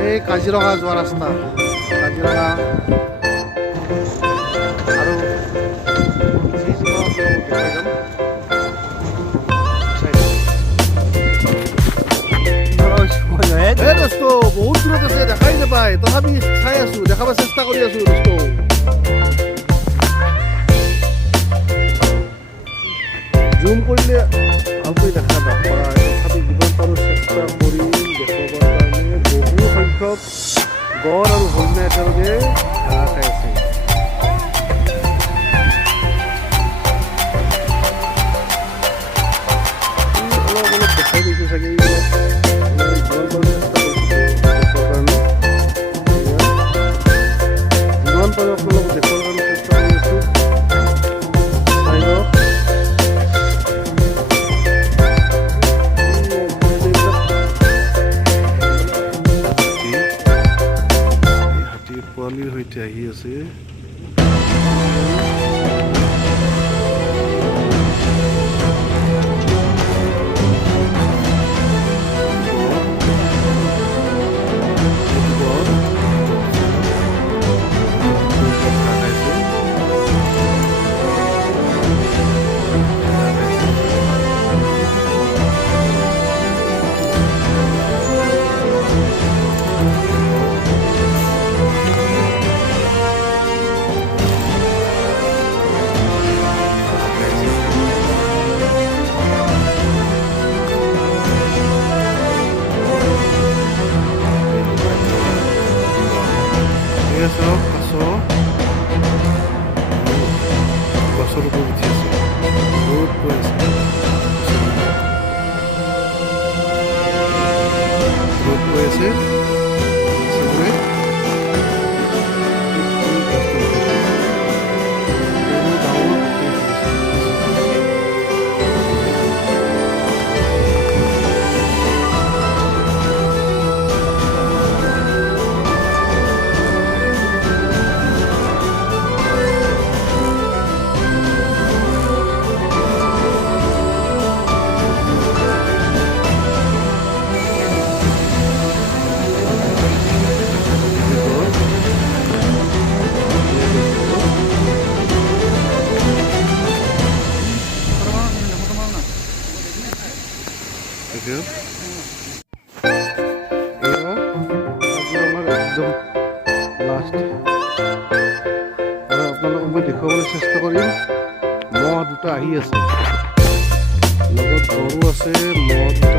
এই কাজিৰঙা যোৱা ৰাস্তা কাজিৰঙা আৰু দোস্ত বহুত দূৰত আছে দেখাই নাপায় তথাপি চাই আছো দেখাব চেষ্টা কৰি আছো দোস্ত জুম কৰিলে ভালকৈ দেখা নাপায় তথাপি যিমান পাৰোঁ চেষ্টা কৰি দেখুৱাবৰ কাৰণে বহু সংখ্যক গড় আৰু হৰিণা একেলগে ঘাঁহ খাই আছে অলপ অলপ দেখাই দিছে চাগে যিমান পাৰোঁ আপোনালোক দেখুৱাৰ কাৰণে চেষ্টা কৰি আছোঁ চাই লওক পোৱালিৰ সৈতে আহি আছে গছৰ ওপৰত উঠি আছে বহুত গৈ আছে বহুত গৈ আছে আপোনালোকক মই দেখুৱাবলৈ চেষ্টা কৰিম মহ দুটা আহি আছে লগত গৰু আছে মহ